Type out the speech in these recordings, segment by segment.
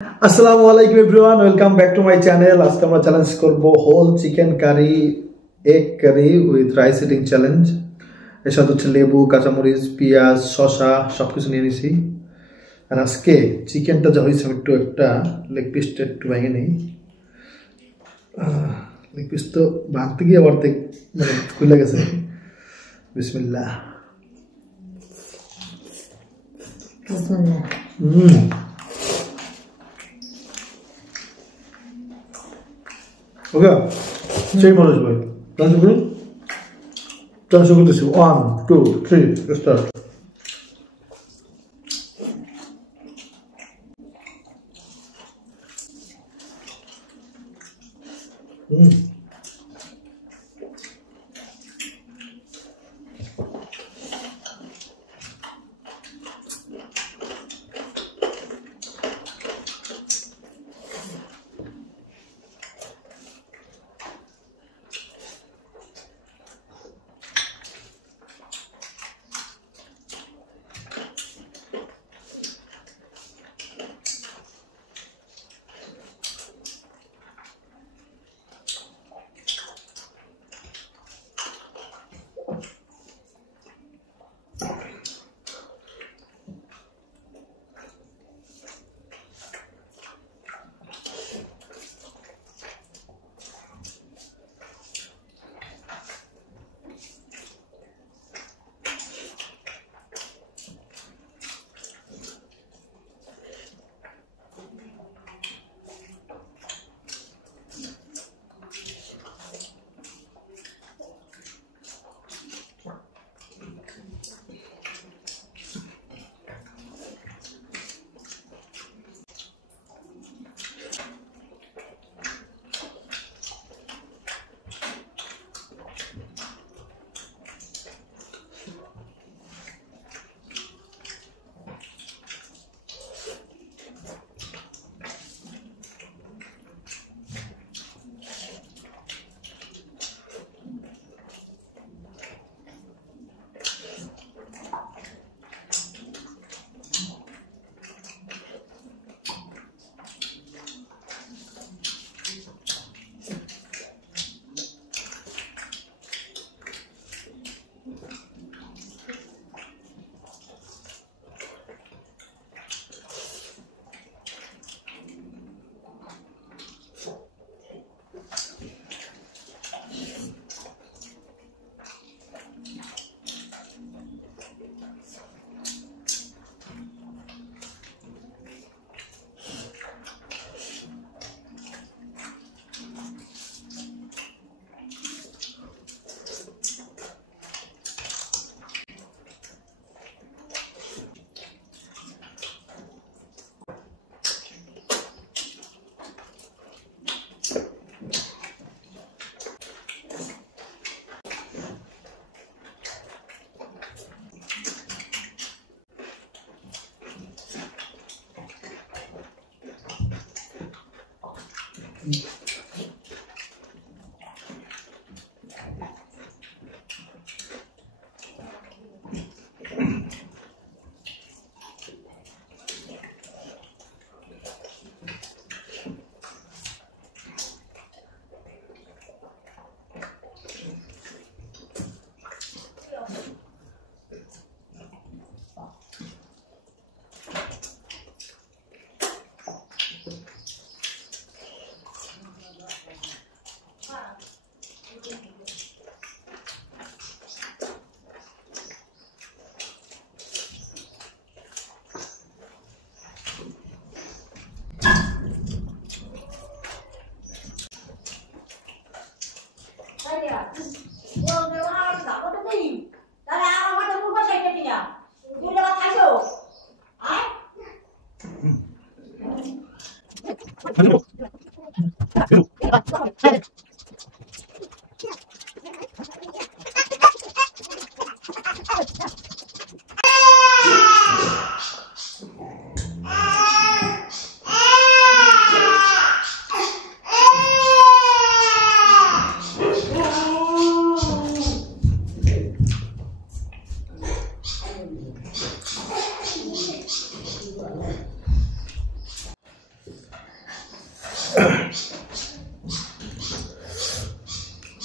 আসসালামু আলাইকুম everyone, welcome back to my channel. আজকে আমরা চ্যালেঞ্জ করব whole chicken curry, egg curry with rice eating challenge. এর সাথে হচ্ছে লেবু, কাঁচামরিচ, পেঁয়াজ, শসা সবকিছু নিয়ে নিছি। আর আজকে চিকেনটা যা হয়েছে একটু একটা লেগ পিসটা একটু ভেঙে নিই। লেগ পিস তো ভাঙতে গিয়ে আবার মানে খুলে গেছে। বিসমিল্লাহ। ওকে, সেই মানুষ ভাই ট্রান্সফার করুন। ট্রান্সফার করতেছি, 1 2 3 স্টার্ট।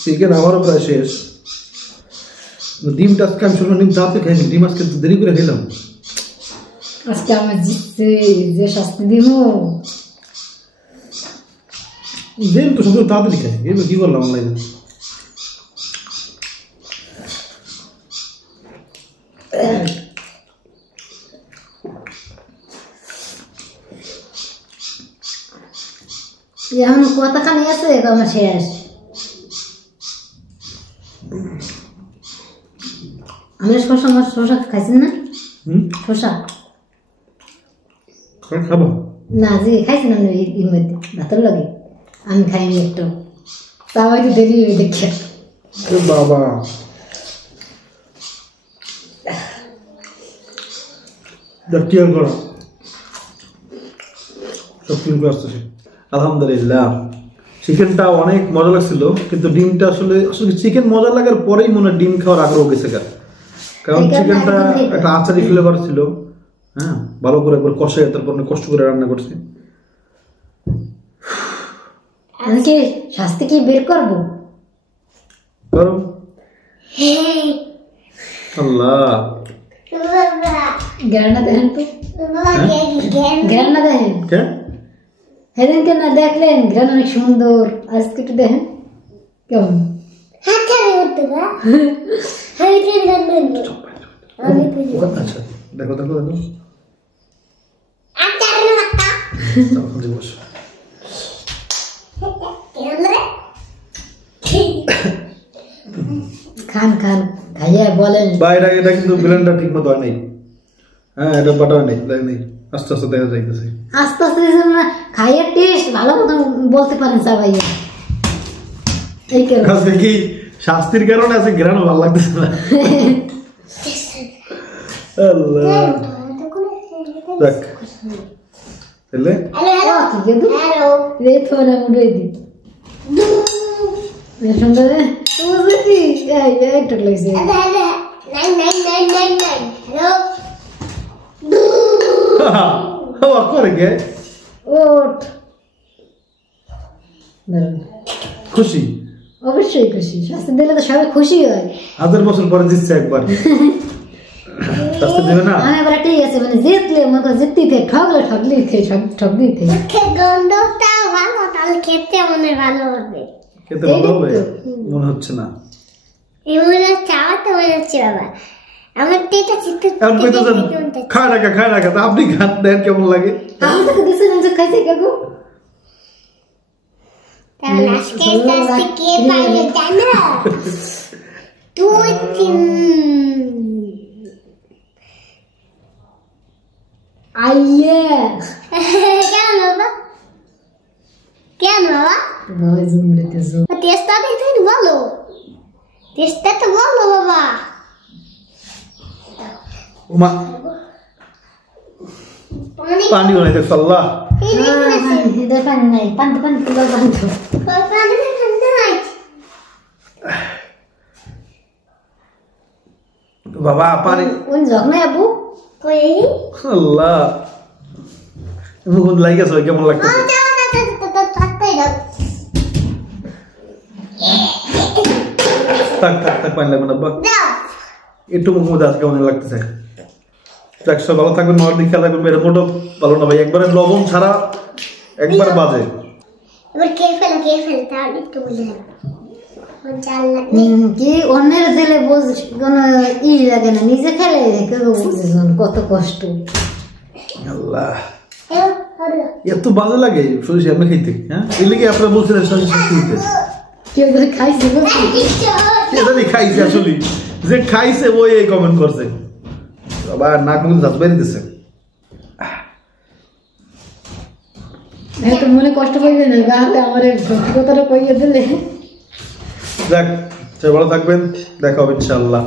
চিকেন আমারও প্রায় শেষ। ডিমটা আজকে আমি শুনলাম ডিম তাতে খাইনি, ডিম আজকে দেরি করে খেলাম। আজকে আমার জিতছে, যে শাস্তি দিব ডিম তো সব তাড়াতাড়ি খাই, এবার কি করলাম অনলাইনে। এখন কতখানি আছে আমার শেষ। আমরা শশা খাইছেন না? শশা খাবো না, যে খাইছেন আমি এর মধ্যে ভাতের লাগে, আমি খাইনি একটু, তাও হয়তো দেরি হয়ে দেখে বাবা। কি আর করা, সব কিনতে আসতেছে। আলহামদুলিল্লাহ চিকেনটা অনেক মজা লাগছিল, কিন্তু ডিমটা আসলে চিকেন মজা লাগার পরেই মনে হয় ডিম খাওয়ার আগ্রহ গেছে, কারণ চিকেনটা একটা আচারি ফ্লেভার ছিল। হ্যাঁ, ভালো করে একবার কষাই, তারপর অনেক কষ্ট করে রান্না করছি। আমি কি শাস্তি কি বের করবো? করো। আল্লাহ গ্রানা দেখেন তো, গ্রানা দেখেন সেদিনকে না দেখলেন গ্রান অনেক সুন্দর, আজকে একটু দেখেন কেমন। আচ্ছা দেখো দেখো দেখো খান খান খাইয়া বলেন বাইরে। এটা কিন্তু ব্লেন্ডার ঠিক মতো হয় নাই। হ্যাঁ, এটা বাটা নেই, দেখ নেই, আস্তে আস্তে দেখা যাইতেছে। আস্তে আস্তে খাইয়া টেস্ট ভালো মতন বলতে পারেন সবাই। এই আজকে কি শাস্তির কারণে আছে গ্রান ভালো লাগতেছে না। আল্লাহ দেখ তাহলে সুন্দর একটু লাগছে। করে গে ওঠ, খুশি, অবশ্যই খুশি। শাস্তি দিলে তো সবাই খুশি হয়। 1000 বছর পরে জিতছে একবার, শাস্তি দেবে না। আমি এবার ঠিক আছে, মানে জিতলে মতো জিততেই থাকে, ঠকলে ঠকলেই থাকে, ঠকতেই থাকে। গন্ধটা ভালো, তাহলে খেতে মনে ভালো হবে। খেতে ভালো হবে মনে হচ্ছে না, এমন চাওয়াতে মনে হচ্ছে বাবা। আমার টেটা চিত্ত খায় রাখা তা আপনি খান দেন কেমন লাগে। আমি তোকে দিছি না যে খাইছে কাকু। তাহলে আজকে কে পাইলে জানো? তুই আইয়ে কেন বাবা? কেন বাবা? বাবা জুমড়িতে জো টেস্টটা দেখতে বলো, টেস্টটা তো বলো বাবা। ওমা পানি বানাইতে আল্লাহ। দেখেন নাই পান্তা পানি তুলা বাবা পানি ওই জগ নাই আপু কই আল্লাহ মুখ লাগাছে কেমন লাগতেছে। থাক পানি লাগবে না, একটু মুখ মধ্যে আজকে কেমন লাগতেছে। সব ভালো থাকবেন, মার দিকে খেয়াল রাখবেন। এরকম ভালো না ভাই, একবারে লবণ ছাড়া একবার বাজে। এবার কে ফেলে তাহলে একটু বলে কি অন্যের দিলে বোঝ কোনো ই লাগে না, নিজে খেলে কেউ বুঝে কত কষ্ট। আল্লাহ এত বাজে লাগে সরিষা আপনি খাইতে। হ্যাঁ এই লেগে আপনারা বলছিলেন সরিষা খাইতে, কেউ যদি খাইছে কে জানি খাইছে, আসলে যে খাইছে ওই এই কমেন্ট করছে। বাবা নাক মুখ দাঁত বেরিয়ে দিছে। তো মনে কষ্ট পাইবে না, গাতে আমার সত্যি কথাটা কইয়ে দিলে। যাক, ভালো থাকবেন, দেখা হবে ইনশাআল্লাহ।